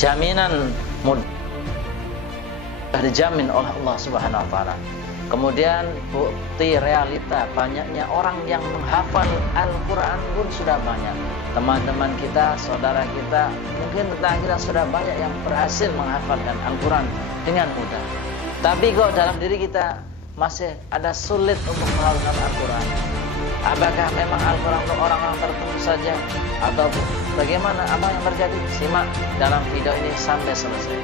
jaminan mudah dijamin oleh Allah Subhanahu wa taala. Kemudian bukti realita, banyaknya orang yang menghafal Al-Quran pun sudah banyak. Teman-teman kita, saudara kita, mungkin tetangga kita sudah banyak yang berhasil menghafalkan Al-Quran dengan mudah. Tapi kok dalam diri kita masih ada sulit untuk menghafalkan Al-Quran. Apakah memang Al-Quran untuk orang-orang tertentu saja, atau bagaimana, apa yang terjadi? Simak dalam video ini sampai selesai.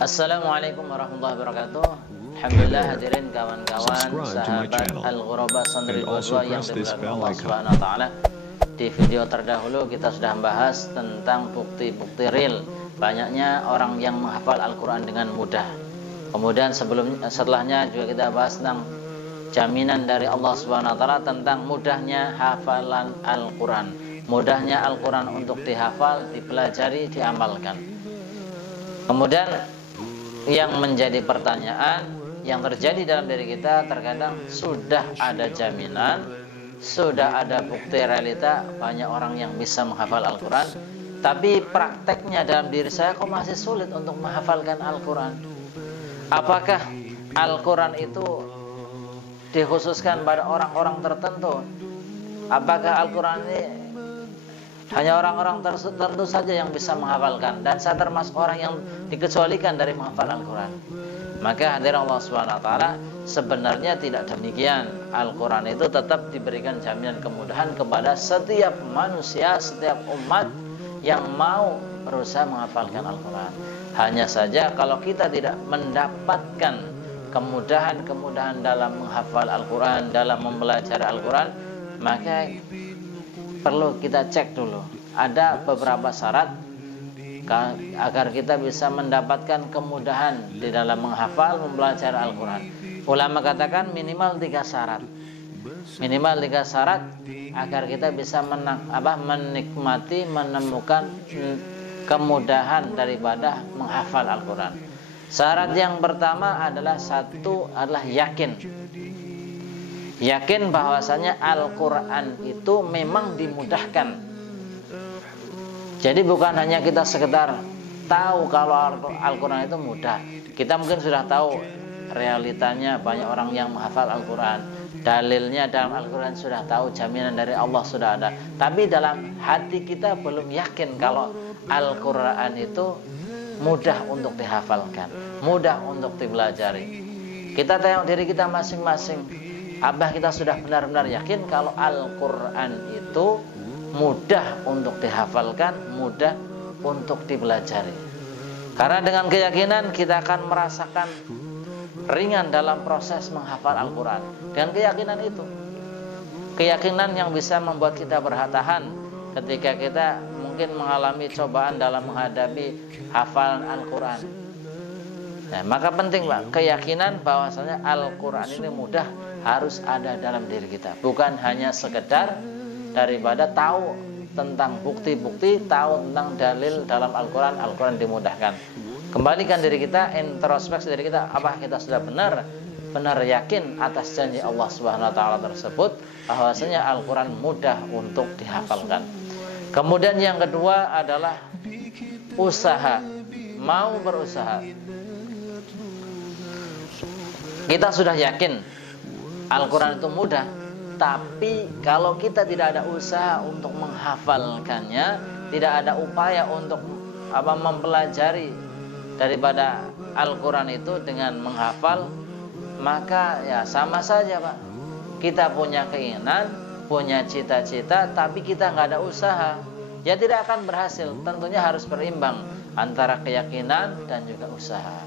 Assalamualaikum warahmatullahi wabarakatuh. Alhamdulillah, hadirin kawan-kawan sahabat Al-Ghuraba Santri Ghazwa yang dimuliakan Allah Subhanahu wa taala. Di video terdahulu kita sudah membahas tentang bukti-bukti real banyaknya orang yang menghafal Al-Quran dengan mudah. Kemudian setelahnya juga kita bahas tentang jaminan dari Allah Subhanahu wa taala tentang mudahnya hafalan Al-Quran, mudahnya Al-Quran untuk dihafal, dipelajari, diamalkan. Kemudian yang menjadi pertanyaan yang terjadi dalam diri kita, terkadang sudah ada jaminan, sudah ada bukti realita, banyak orang yang bisa menghafal Al-Quran, tapi prakteknya dalam diri saya kok masih sulit untuk menghafalkan Al-Quran. Apakah Al-Quran itu dikhususkan pada orang-orang tertentu? Apakah Al-Quran ini hanya orang-orang tertentu saja yang bisa menghafalkan, dan saya termasuk orang yang dikecualikan dari menghafal Al-Quran? Maka hadirin Allah Subhanahu wa taala, sebenarnya tidak demikian. Al-Quran itu tetap diberikan jaminan kemudahan kepada setiap manusia, setiap umat yang mau berusaha menghafalkan Al-Quran. Hanya saja kalau kita tidak mendapatkan kemudahan-kemudahan dalam menghafal Al-Quran, dalam mempelajari Al-Quran, maka perlu kita cek dulu. Ada beberapa syarat agar kita bisa mendapatkan kemudahan di dalam menghafal, mempelajari Al-Quran. Ulama katakan minimal 3 syarat. Minimal 3 syarat agar kita bisa menikmati, menemukan kemudahan daripada menghafal Al-Quran. Syarat yang pertama adalah yakin. Yakin bahwasanya Al-Quran itu memang dimudahkan. Jadi bukan hanya kita sekedar tahu kalau Al-Quran itu mudah. Kita mungkin sudah tahu realitanya, banyak orang yang menghafal Al-Quran, dalilnya dalam Al-Quran sudah tahu, jaminan dari Allah sudah ada. Tapi dalam hati kita belum yakin kalau Al-Quran itu mudah untuk dihafalkan, mudah untuk dipelajari. Kita tengok diri kita masing-masing. Apa kita sudah benar-benar yakin kalau Al-Quran itu mudah untuk dihafalkan, mudah untuk dipelajari? Karena dengan keyakinan kita akan merasakan ringan dalam proses menghafal Al-Quran. Dengan keyakinan itu, keyakinan yang bisa membuat kita bertahan ketika kita mungkin mengalami cobaan dalam menghadapi hafalan Al-Quran. Nah, maka penting Pak, keyakinan bahwasanya Al-Quran ini mudah harus ada dalam diri kita. Bukan hanya sekedar daripada tahu tentang bukti-bukti, tahu tentang dalil dalam Al-Quran, Al-Quran dimudahkan. Kembalikan diri kita, introspeksi diri kita, apa kita sudah benar yakin atas janji Allah Subhanahu wa taala tersebut bahwasanya Al-Quran mudah untuk dihafalkan. Kemudian yang kedua adalah usaha, mau berusaha. Kita sudah yakin Al-Quran itu mudah, tapi kalau kita tidak ada usaha untuk menghafalkannya, tidak ada upaya untuk mempelajari daripada Al-Quran itu dengan menghafal, maka ya sama saja Pak. Kita punya keinginan, punya cita-cita, tapi kita nggak ada usaha, ya tidak akan berhasil. Tentunya harus berimbang antara keyakinan dan juga usaha.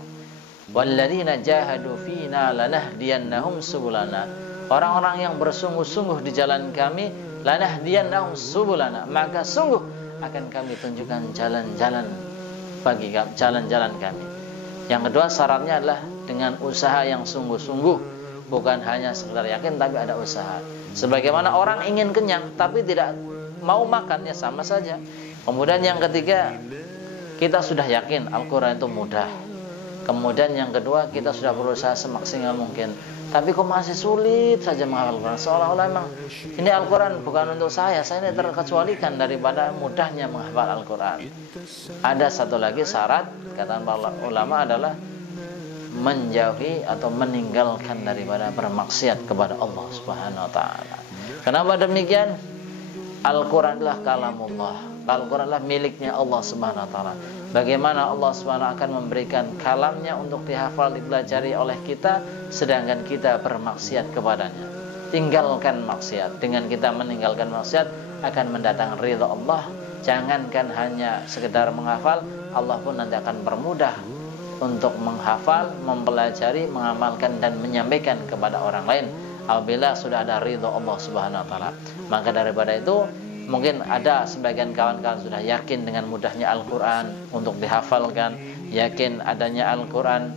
Walladzina jahadu fina lanahdiyannahum subulana. Orang-orang yang bersungguh-sungguh di jalan kami, lanahdiyannahum subulana, maka sungguh akan kami tunjukkan jalan-jalan bagi jalan-jalan kami. Yang kedua syaratnya adalah dengan usaha yang sungguh-sungguh, bukan hanya sekedar yakin tapi ada usaha. Sebagaimana orang ingin kenyang tapi tidak mau makan, ya sama saja. Kemudian yang ketiga, kita sudah yakin Al-Quran itu mudah. Kemudian yang kedua, kita sudah berusaha semaksimal mungkin, tapi kok masih sulit saja menghafal Al-Quran. Seolah-olah memang ini Al-Quran bukan untuk saya ini terkecualikan daripada mudahnya menghafal Al-Quran. Ada satu lagi syarat, kata para ulama, adalah menjauhi atau meninggalkan daripada bermaksiat kepada Allah Subhanahu wa taala. Kenapa demikian? Al-Quran adalah kalamullah. Al-Quran adalah miliknya Allah Subhanahu wa taala. Bagaimana Allah Subhanahu akan memberikan kalamnya untuk dihafal, dipelajari oleh kita, sedangkan kita bermaksiat kepadanya. Tinggalkan maksiat. Dengan kita meninggalkan maksiat akan mendatangkan ridha Allah. Jangankan hanya sekedar menghafal, Allah pun nanti akan bermudah untuk menghafal, mempelajari, mengamalkan dan menyampaikan kepada orang lain apabila sudah ada ridha Allah Subhanahu wa taala. Maka daripada itu, mungkin ada sebagian kawan-kawan sudah yakin dengan mudahnya Al-Quran untuk dihafalkan, yakin adanya Al-Quran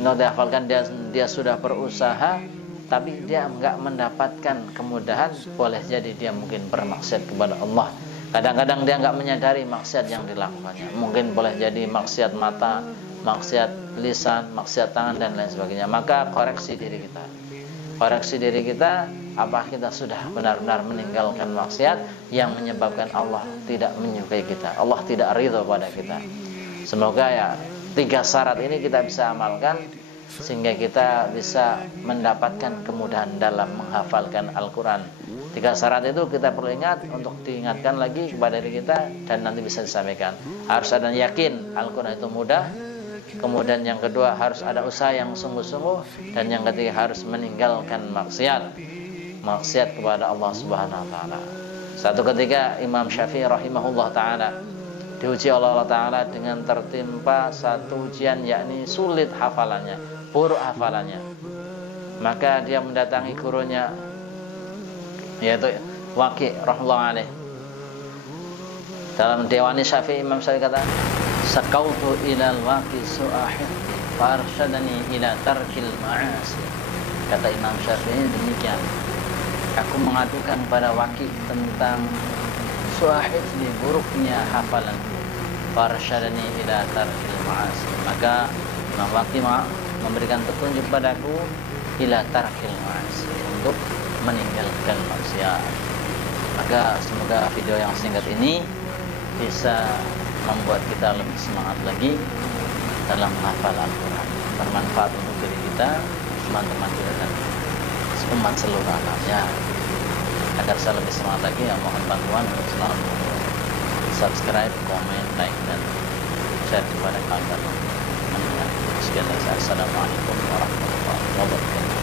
untuk dihafalkan, dia sudah berusaha tapi dia enggak mendapatkan kemudahan. Boleh jadi dia mungkin bermaksiat kepada Allah. Kadang-kadang dia enggak menyadari maksiat yang dilakukannya. Mungkin boleh jadi maksiat mata, maksiat lisan, maksiat tangan dan lain sebagainya. Maka koreksi diri kita. Koreksi diri kita, apa kita sudah benar-benar meninggalkan maksiat yang menyebabkan Allah tidak menyukai kita, Allah tidak ridho pada kita. Semoga ya 3 syarat ini kita bisa amalkan sehingga kita bisa mendapatkan kemudahan dalam menghafalkan Al-Quran. 3 syarat itu kita perlu ingat untuk diingatkan lagi kepada diri kita dan nanti bisa disampaikan. Harus ada yakin Al-Quran itu mudah. Kemudian yang kedua, harus ada usaha yang sungguh-sungguh. Dan yang ketiga, harus meninggalkan maksiat kepada Allah Subhanahu wa taala. Satu ketika Imam Syafi'i rahimahullah taala diuji oleh Allah taala dengan tertimpa satu ujian, yakni sulit hafalannya, buruk hafalannya. Maka dia mendatangi gurunya, yaitu Waqi' rahimahullah alaih. Dalam Dewani Syafi'i, Imam Syafi'i kata, sakautu ilal Waqi' su'ahid farsyadani ila tarkil ma'asi. Kata Imam Syafi'i demikian, aku mengadukan pada Waqi' tentang su'ahid, di buruknya hafalanku, farsyadani ila tarkil ma'asi. Maka Imam Waqi' memberikan petunjuk padaku ila tarkil ma'asi, untuk meninggalkan maksiat. Maka semoga video yang singkat ini bisa membuat kita lebih semangat lagi dalam menghafal Al-Quran, bermanfaat untuk diri kita, teman-teman kita dan umat seluruh alamnya. Agar saya lebih semangat lagi, ya mohon bantuan untuk selalu subscribe, komen, like dan share kepada kawan-kawan. Sekian dari saya. Assalamualaikum warahmatullahi wabarakatuh.